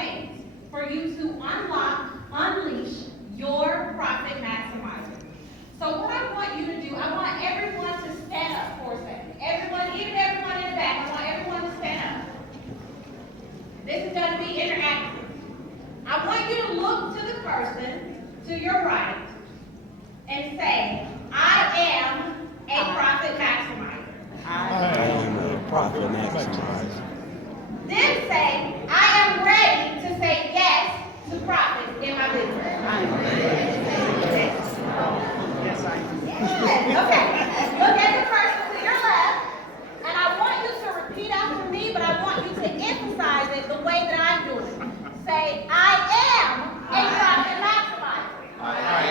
ways for you to unleash your profit maximizer. So what I want you to do, I want everyone to stand up for a second. Everyone, even everyone in the back, I want everyone to stand up. This is going to be interactive. I want you to look to the person to your right and say, I am a profit maximizer. I am a profit maximizer. Then say, I am ready to say yes to profits in my business. I am ready to say yes. Yes, I am. Okay. Look at the person to your left, and I want you to repeat after me, but I want you to emphasize it the way that I'm doing it. Say, I am a profit maximizer. I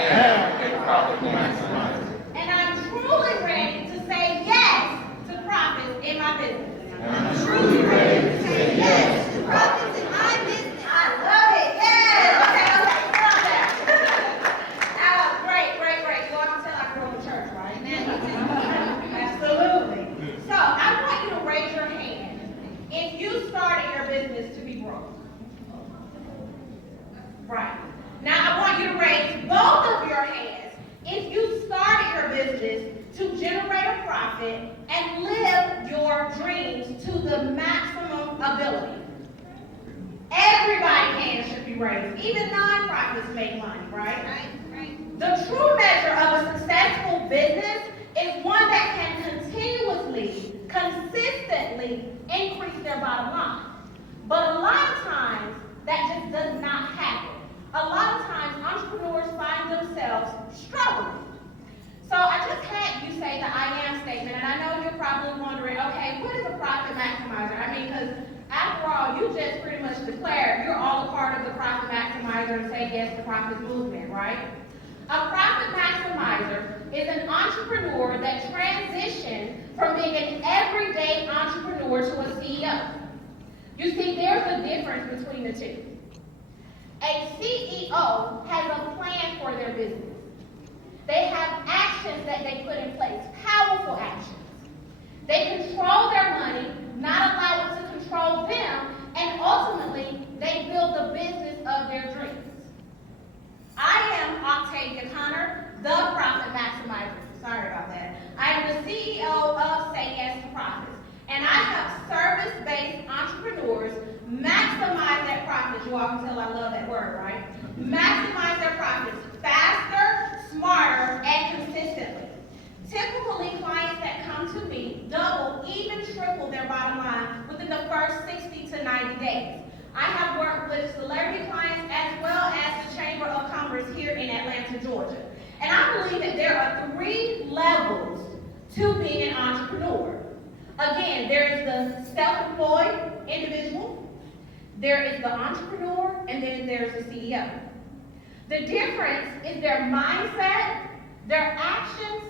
am a profit maximizer. And I'm truly ready to say yes to profits in my business. I'm truly ready to say yes to Profits in my business. I love it. Yes. Okay. Great. You all can tell I grew up in church, right? Absolutely. So I want you to raise your hand if you started your business to be broke. Right. Now I want you to raise both of your hands if you started your business to generate a profit and live your dreams to the maximum ability. Everybody's hands should be raised. Even nonprofits make money, right? Right. The true measure of a successful business is one that can continuously, consistently increase their bottom line. But a lot of times, that just does not happen. A lot of times, entrepreneurs find themselves struggling. So I just had you say the I am statement, and I know you're probably wondering, okay, what is a profit maximizer? I mean, because after all, you just pretty much declared you're all a part of the profit maximizer and say yes to profit movement, right? A profit maximizer is an entrepreneur that transitioned from being an everyday entrepreneur to a CEO. You see, there's a difference between the two. A CEO has a plan for their business. They have actions that they put in place, powerful actions. They control their money, not allow it to control them, and ultimately, they build the business of their dreams. I am Octavia Conner, the Profit Maximizer. Sorry about that. I am the CEO of Say Yes to Profits, and I have service-based entrepreneurs maximize their profits. You all can tell I love that word, right? Maximize their profits faster, smarter, and consistently. Typically, clients that come to me double, even triple their bottom line within the first 60 to 90 days. I have worked with celebrity clients as well as the Chamber of Commerce here in Atlanta, Georgia. And I believe that there are 3 levels to being an entrepreneur. Again, there is the self-employed individual, there is the entrepreneur, and then there's the CEO. The difference is their mindset, their actions,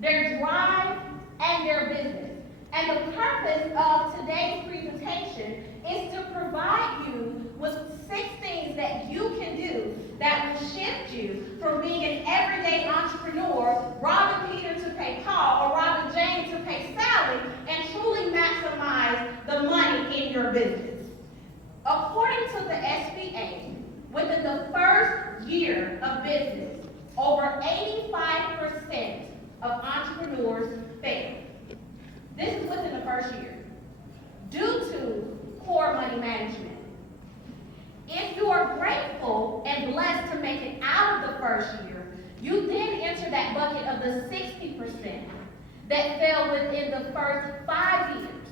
their drive, and their business. And the purpose of today's presentation is to provide you with 6 things that you can do that will shift you from being an everyday entrepreneur, robbing Peter to pay Paul, or robbing Jane to pay Sally, and truly maximize the money in your business. According to the SBA, within the first year of business, over 85% of entrepreneurs fail. This is within the first year, due to poor money management. If you are grateful and blessed to make it out of the first year, you then enter that bucket of the 60% that fell within the first 5 years.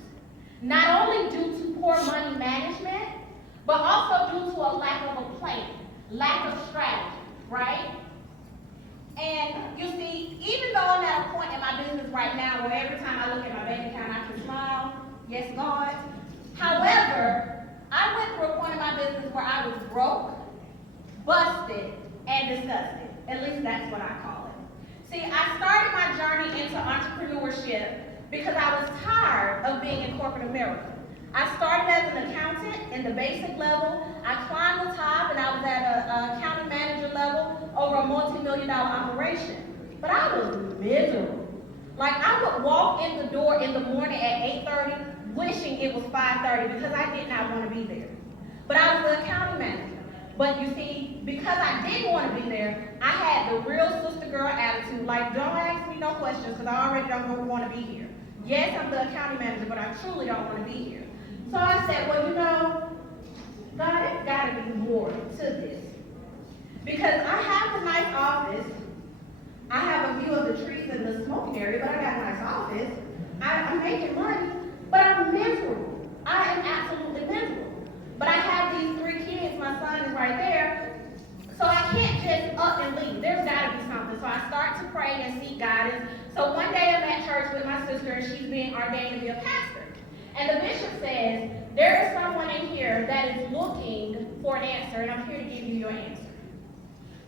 Not only due to poor money management, but also due to a lack of a plan, lack of strategy, right? And you see, even though I'm at a point in my business right now where every time I look at my bank account, I can smile, yes, God. However, I went through a point in my business where I was broke, busted, and disgusted. At least that's what I call it. See, I started my journey into entrepreneurship because I was tired of being in corporate America. I started as an accountant in the basic level. I climbed the top and I was at an accounting manager level over a multi-million-dollar operation. But I was miserable. Like, I would walk in the door in the morning at 8:30 wishing it was 5:30 because I did not want to be there. but I was the accounting manager. But you see, because I didn't want to be there, I had the real sister girl attitude, like, don't ask me no questions, because I already don't want to be here. Yes, I'm the accounting manager, but I truly don't want to be here. So I said, well, you know, God, there's got to be more to this. Because I have a nice office. I have a view of the trees and the smoking area, but I got a nice office. I'm making money, but I'm miserable. I am absolutely miserable. But I have these 3 kids. My son is right there. So I can't just up and leave. There's got to be something. So I start to pray and seek guidance. So one day I'm at church with my sister, and she's being ordained to be a pastor. And the bishop says, there is someone in here that is looking for an answer, and I'm here to give you your answer.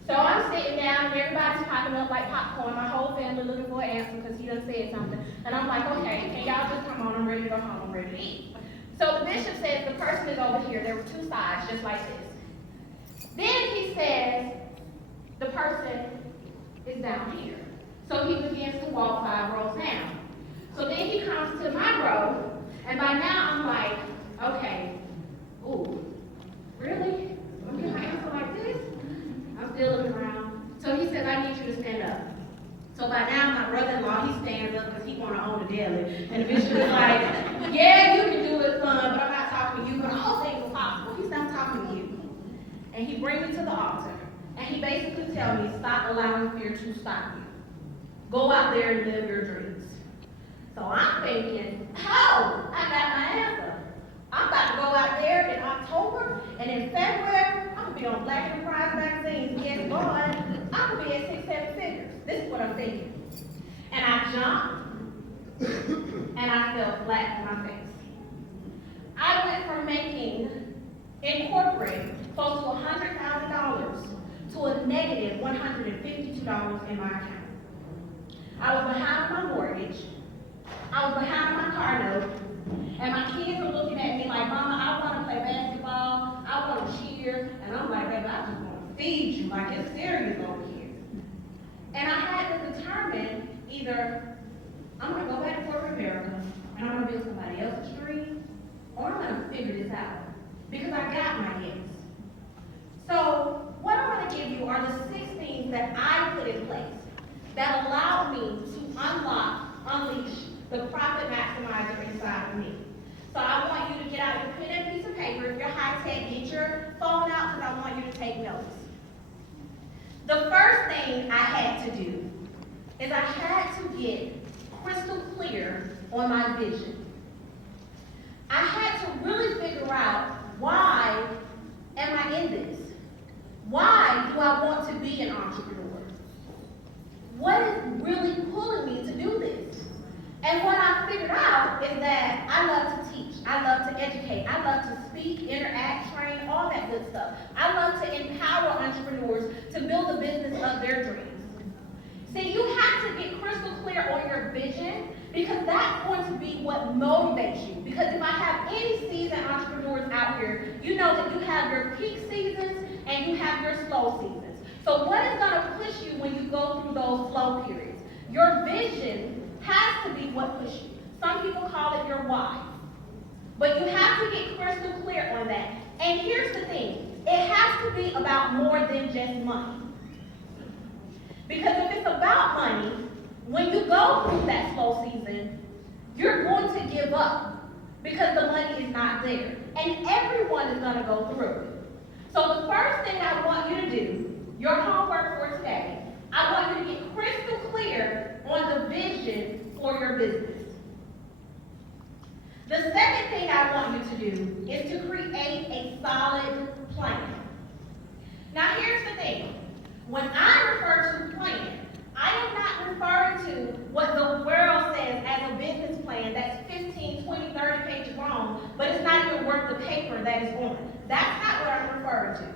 So I'm sitting down, and everybody's popping up like popcorn. My whole family looking for an answer because he done said something. And I'm like, okay, can y'all just come on? I'm ready to go home. I'm ready to eat. So the bishop says the person is over here. There were 2 sides, just like this. Then he says the person is down here. So he begins to walk 5 rows down. So then he comes to my row, and by now I'm like, okay, ooh, really? I'm getting my answer like this? I'm still looking around. So he says, I need you to stand up. So by now my brother-in-law, he stands up because he want to own the deli. And the bishop is like, yeah, you can do it, son, but I'm not talking to you. But all things are possible. He's not talking to you. And he brings me to the altar. And he basically tells me, stop allowing fear to stop you. Go out there and live your dreams. So I'm thinking, oh, I got my answer. I'm about to go out there in October, and in February, I'm going to be on Black Enterprise magazines. Guess what? I'm going to be at 6, 7 figures. This is what I'm thinking. And I jumped, and I fell flat on my face. I went from making, in corporate, close to $100,000 to a negative $152 in my account. I was behind my mortgage. I was behind my car note. And my kids are looking at me like, Mama, I want to play basketball. I want to cheer. And I'm like, baby, I just want to feed you. Like, it's serious over here. And I had to determine either I'm going to go back to corporate America and I'm going to build somebody else's dream, or I'm going to figure this out. Because I got my yes. So what I'm going to give you are the 6 things that I put in place that allow me to unleash the profit maximizer inside of me. So I want you to get out your pen and piece of paper. If you're high-tech, get your phone out, because I want you to take notes. The first thing I had to do is I had to get crystal clear on my vision. I had to really figure out, why am I in this? Why do I want to be an entrepreneur? What is really pulling me to do this? And what I figured out is that I love to teach. I love to educate. I love to speak, interact, train, all that good stuff. I love to empower entrepreneurs to build the business of their dreams. See, you have to get crystal clear on your vision, because that's going to be what motivates you. Because if I have any seasoned entrepreneurs out here, you know that you have your peak seasons and you have your slow seasons. So what is going to push you when you go through those slow periods? Your vision has to be what pushes you. Some people call it your why. But you have to get crystal clear on that. And here's the thing. It has to be about more than just money. Because if it's about money, when you go through that slow season, you're going to give up because the money is not there. And everyone is going to go through it. So the first thing I want you to do, your homework for today, I want you to get crystal clear on the vision for your business. The second thing I want you to do is to create a solid plan. Now here's the thing. When I refer to plan, I am not referring to what the world says as a business plan that's 15, 20, 30 pages long, but it's not even worth the paper that it's on. That's not what I'm referring to.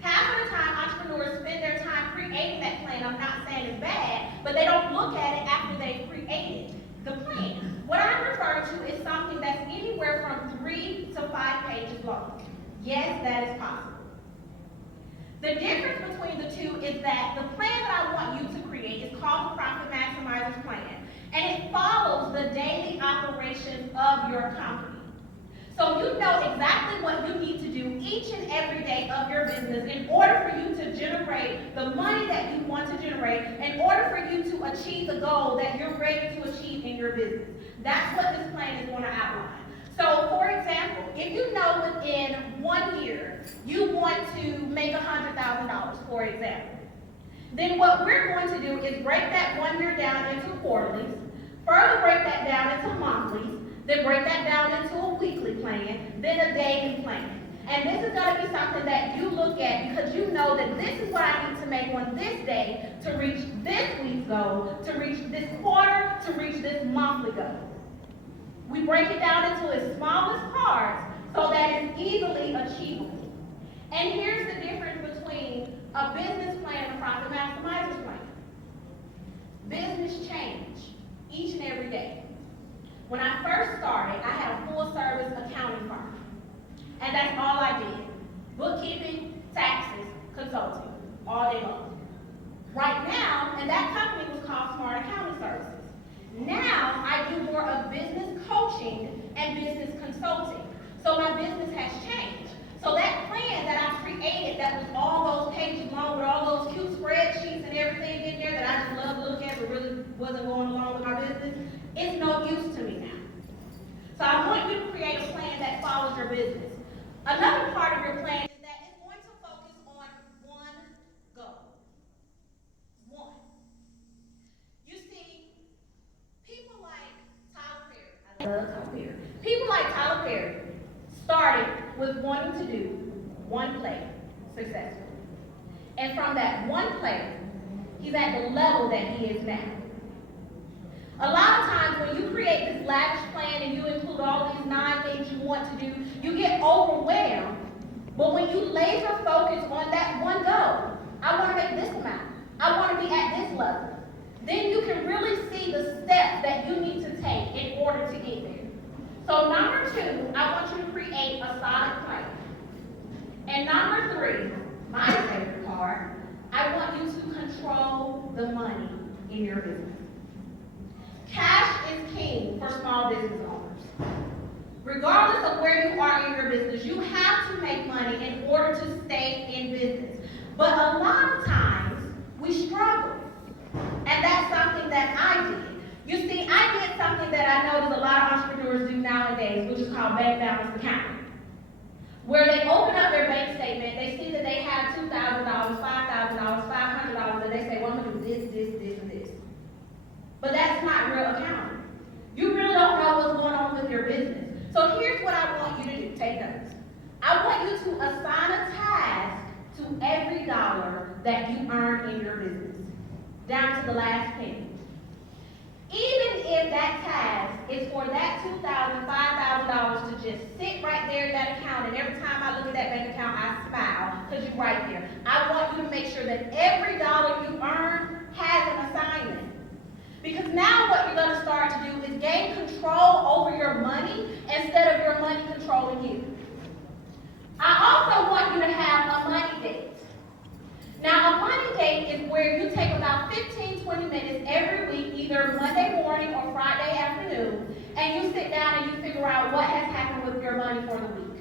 Half of the time, entrepreneurs spend their time creating that plan. I'm not saying it's bad, but they don't look at it after they've created the plan. What I'm referring to is something that's anywhere from 3 to 5 pages long. Yes, that is possible. The difference between the two is that the plan that I want you to create is called the Profit Maximizer's Plan, and it follows the daily operations of your company. So you know exactly what you need to do each and every day of your business in order for you to generate the money that you want to generate, in order for you to achieve the goal that you're ready to achieve in your business. That's what this plan is going to outline. So, for example, if you know within 1 year you want to make $100,000, for example, then what we're going to do is break that 1 year down into quarterlies, further break that down into monthlies, then break that down into a weekly plan, then a daily plan. And this is going to be something that you look at because you know that this is what I need to make on this day to reach this week's goal, to reach this quarter, to reach this monthly goal. We break it down into its smallest parts so that it's easily achievable. And here's the difference between a business plan and a profit maximizer's plan. Business change each and every day. When I first started, I had a full-service accounting firm. And that's all I did. Bookkeeping, taxes, consulting, all day long. Right now, and that company was called Smart Accounting Services. Now, I do more of business coaching and business consulting. So my business has changed. So that plan that I created that was all those pages long with all those cute spreadsheets and everything in there that I just love to look at but really wasn't going along with my business, it's no use to me now. So I want you to create a plan that follows your business. Another part of your plan is that it's going to focus on one goal. One. You see, people like Tyler Perry, I love Tyler Perry. People like Tyler Perry started with wanting to do one play successfully. And from that one play, he's at the level that he is now. A lot of times when you create this lavish plan and you include all these 9 things you want to do, you get overwhelmed. But when you laser focus on that one goal, I want to make this amount, I want to be at this level, then you can really see the steps that you need to take in order to get there. So number 2, I want you to create a solid plan. And number 3, my favorite part, I want you to control the money in your business. Cash is king for small business owners. Regardless of where you are in your business, you have to make money in order to stay in business. But a lot of times, we struggle. And that's something that I did. You see, I did something that I notice a lot of entrepreneurs do nowadays, which is called bank balance accounting. Where they open up their bank statement, they see that they have $2,000, $5,000, $500, and they say, well, I'm going to do this, this, this, and this. But that's not real accounting. You really don't know what's going on with your business. So here's what I want you to do. Take notes. I want you to assign a task to every dollar that you earn in your business, down to the last penny. Even if that task is for that $2,000, $5,000 to just sit right there in that account, and every time I look at that bank account, I smile because you're right there. I want you to make sure that every dollar you earn has an assignment. Because now what you're going to start to do is gain control over your money instead of your money controlling you. I also want you to have a money date. Now, a money date is where you take about 15-20 minutes every week, either Monday morning or Friday afternoon, and you sit down and you figure out what has happened with your money for the week.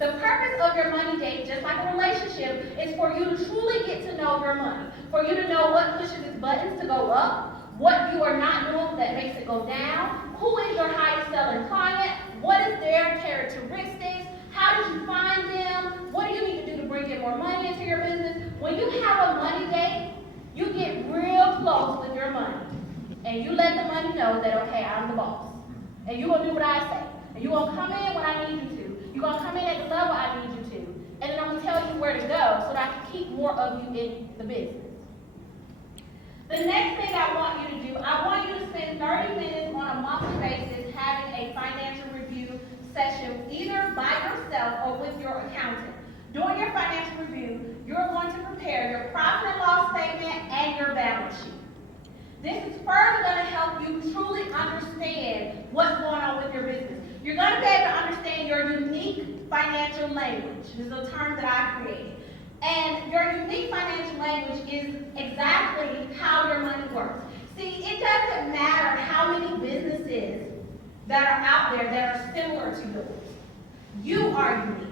The purpose of your money date, just like a relationship, is for you to truly get to know your money, for you to know what pushes its buttons to go up, what you are not doing that makes it go down, who is your highest selling client, what is their characteristics, how did you find them, what do you need to do to bring in more money into your business. When you have a money date, you get real close with your money. And you let the money know that, okay, I'm the boss. And you're going to do what I say. And you're going to come in when I need you to. You're going to come in at the level I need you to. And then I'm going to tell you where to go so that I can keep more of you in the business. The next thing I want you to do, I want you to spend 30 minutes on a monthly basis having a financial review session either by yourself or with your accountant. During your financial review, you're going to prepare your profit and loss statement and your balance sheet. This is further going to help you truly understand what's going on with your business. You're going to be able to understand your unique financial language. This is a term that I created. And your unique financial language is exactly how your money works. See, it doesn't matter how many businesses that are out there that are similar to yours. are unique.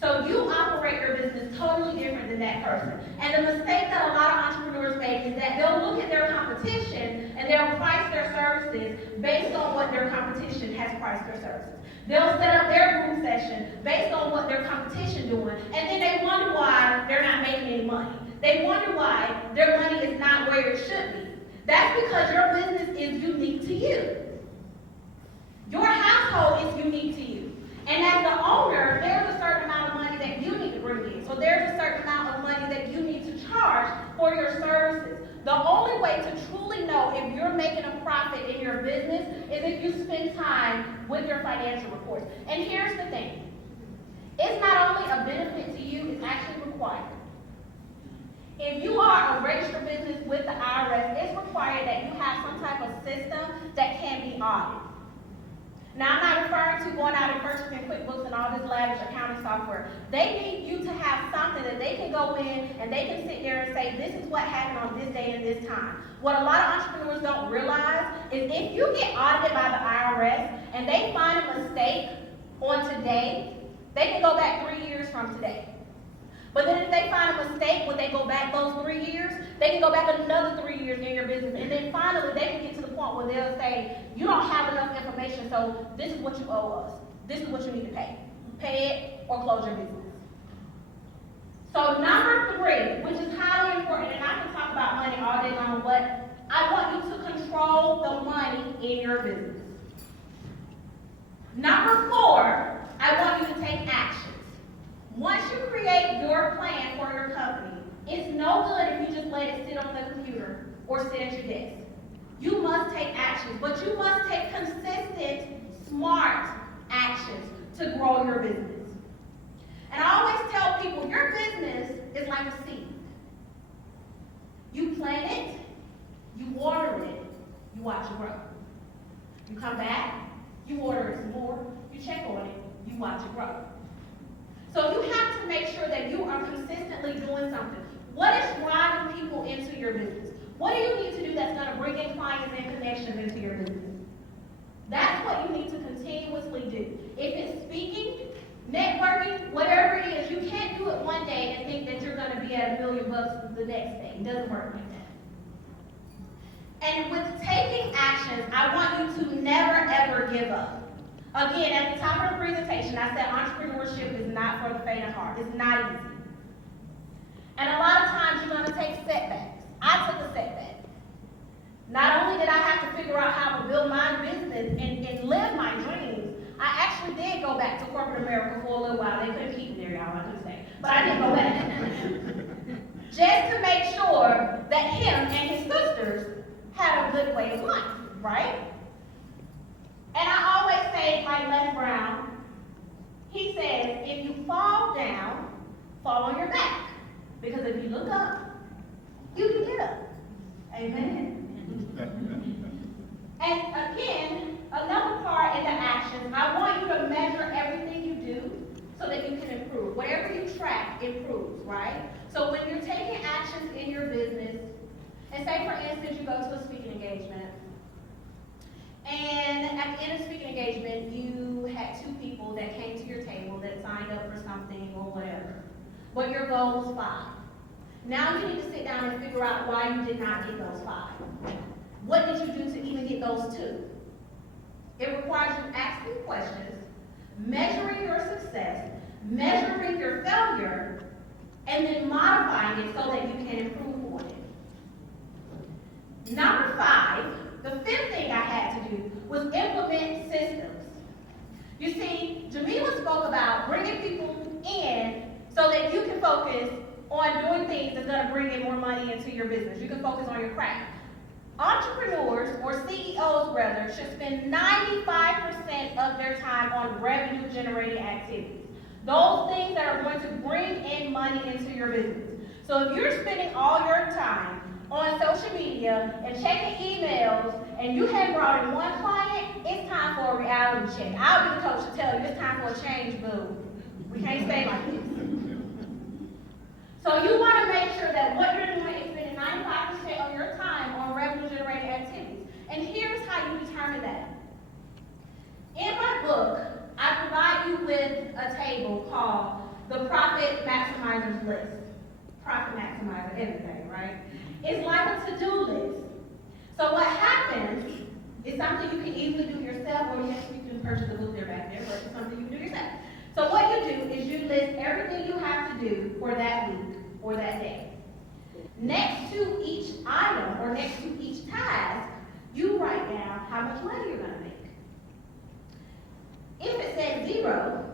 So you operate your business totally different than that person. And the mistake that a lot of entrepreneurs make is that they'll look at their competition and they'll price their services based on what their competition has priced their services. They'll set up their group session based on what their competition doing, and then they wonder why they're not making any money. They wonder why their money is not where it should be. That's because your business is unique to you. Your household is unique to you. And as the owner, there's a certain amount of money that you need to bring in. So there's a certain amount of money that you need to charge for your services. The only way to truly know if you're making a profit in your business is if you spend time with your financial reports. And here's the thing. It's not only a benefit to you, it's actually required. If you are a registered business with the IRS, it's required that you have some type of system that can be audited. Now, I'm not referring to going out and purchasing QuickBooks and all this lavish accounting software. They need you to have something that they can go in and they can sit there and say, this is what happened on this day and this time. What a lot of entrepreneurs don't realize is if you get audited by the IRS and they find a mistake on today, they can go back 3 years from today. But then if they find a mistake when they go back those 3 years, they can go back another 3 years in your business. And then finally, they can get to the point where they'll say, you don't have enough information, so this is what you owe us. This is what you need to pay. Pay it or close your business. So number 3, which is highly important, and I can talk about money all day long, but I want you to control the money in your business. Number 4, I want you to take actions. Once you create your plan for your company, it's no good if you just let it sit on the computer or sit at your desk. You must take actions, but you must take consistent, smart actions to grow your business. And I always tell people, your business is like a seed. You plant it, you water it, you watch it grow. You come back, you water it some more, you check on it, you watch it grow. So you have to make sure that you are consistently doing something. What is driving people into your business? What do you need to do that's going to bring in clients and connections into your business? That's what you need to continuously do. If it's speaking, networking, whatever it is, you can't do it one day and think that you're going to be at $1 million the next day. It doesn't work like that. And with taking actions, I want you to never ever give up. Again, at the top of the presentation, I said entrepreneurship is not for the faint of heart. It's not easy. And a lot of times you're going to take setbacks. I took a setback. Not only did I have to figure out how to build my business and live my dreams, I actually did go back to corporate America for a little while. They couldn't keep me there, y'all, I couldn't say. But I did go back. Just to make sure that him and his sisters had a good way of life, right? And I always say, like Les Brown, he says, if you fall down, fall on your back. Because if you look up, you can get up. Amen. And again, another part in the actions, I want you to measure everything you do so that you can improve. Whatever you track improves, right? So when you're taking actions in your business, and say for instance, you go to a speaking engagement, and at the end of speaking engagement, you had 2 people that came to your table that signed up for something or whatever. But your goal was 5. Now you need to sit down and figure out why you did not get those 5. What did you do to even get those 2? It requires you asking questions, measuring your success, measuring your failure, and then modifying it so that you can improve on it. Number 5, the 5th thing I had to do was implement systems. You see, Jamila spoke about bringing people in so that you can focus on doing things that's going to bring in more money into your business. You can focus on your craft. Entrepreneurs, or CEOs rather, should spend 95% of their time on revenue-generating activities. Those things that are going to bring in money into your business. So if you're spending all your time on social media and checking emails and you have brought in 1 client, it's time for a reality check. I'll be the coach to tell you it's time for a change, boo. We can't stay like this. So you want to make sure that what you're doing is spending 95% of your time on revenue-generating activities. And here's how you determine that. In my book, I provide you with a table called the Profit Maximizers List. Profit Maximizer, everything, right? It's like a to-do list. So what happens is something you can easily do yourself, or yes, you can purchase a book there back there, but it's something you can do yourself. So what you do is you list everything you have to do for that week or that day. Next to each item or next to each task, you write down how much money you're gonna make. If it says 0,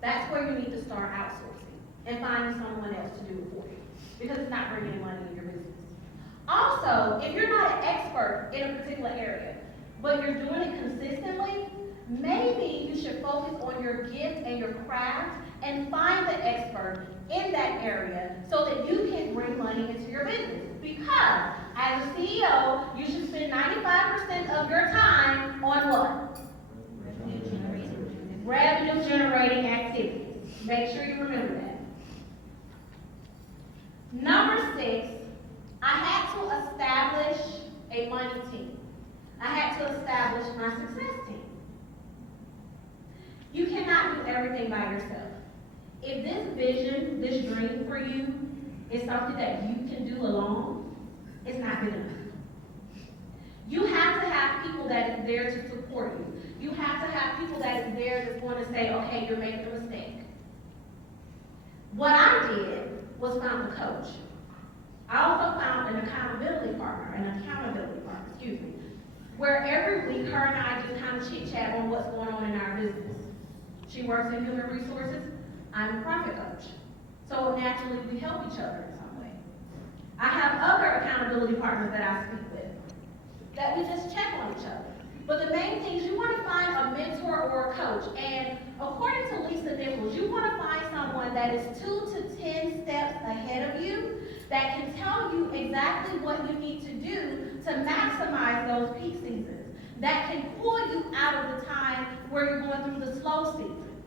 that's where you need to start outsourcing and finding someone else to do it for you, because it's not bringing any money in your business. Also, if you're not an expert in a particular area, but you're doing it consistently, maybe you should focus on your gift and your craft and find the expert in that area so that you can bring money into your business. Because as a CEO, you should spend 95% of your time on what? Revenue generating activities. Make sure you remember that. Number 6, I had to establish a money team. I had to establish my success team. You cannot do everything by yourself. If this vision, this dream for you is something that you can do alone, it's not good enough. You have to have people that is there to support you. You have to have people that is there that's going to say, okay, you're making a mistake. What I did was found a coach. I also found an accountability partner, where every week her and I just kind of chit-chat on what's going on in our business. She works in human resources, I'm a profit coach. So naturally we help each other in some way. I have other accountability partners that I speak with, that we just check on each other. But the main thing is you want to find a mentor or a coach. And according to Lisa Nichols, you want to find someone that is 2 to 10 steps ahead of you, that can tell you exactly what you need to do to maximize those peak seasons, that can pull you out of the time where you're going through the slow season.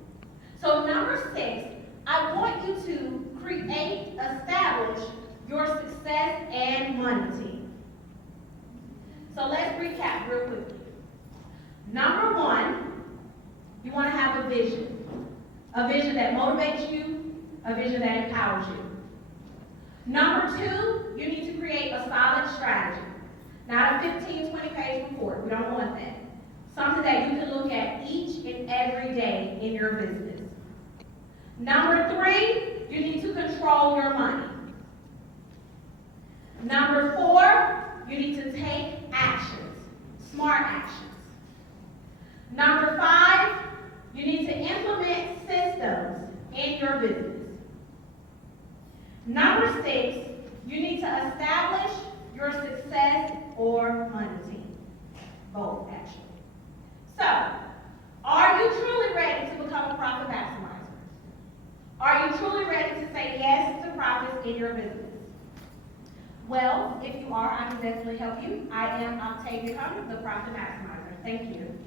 So number 6, I want you to establish your success and money team. So let's recap real quickly. Number 1, you want to have a vision that motivates you, a vision that empowers you. Number 2, you need to create a solid strategy. Not a 15, 20-page report. We don't want that. Something that you can look at each and every day in your business. Number 3, you need to control your money. Number 4, you need to take actions, smart actions. Number 5, you need to implement systems in your business. Number 6, you need to establish your success or money team. Both, actually. So, are you truly ready to become a profit maximizer? Are you truly ready to say yes to profits in your business? Well, if you are, I can definitely help you. I am Octavia Conner, the Profit Maximizer. Thank you.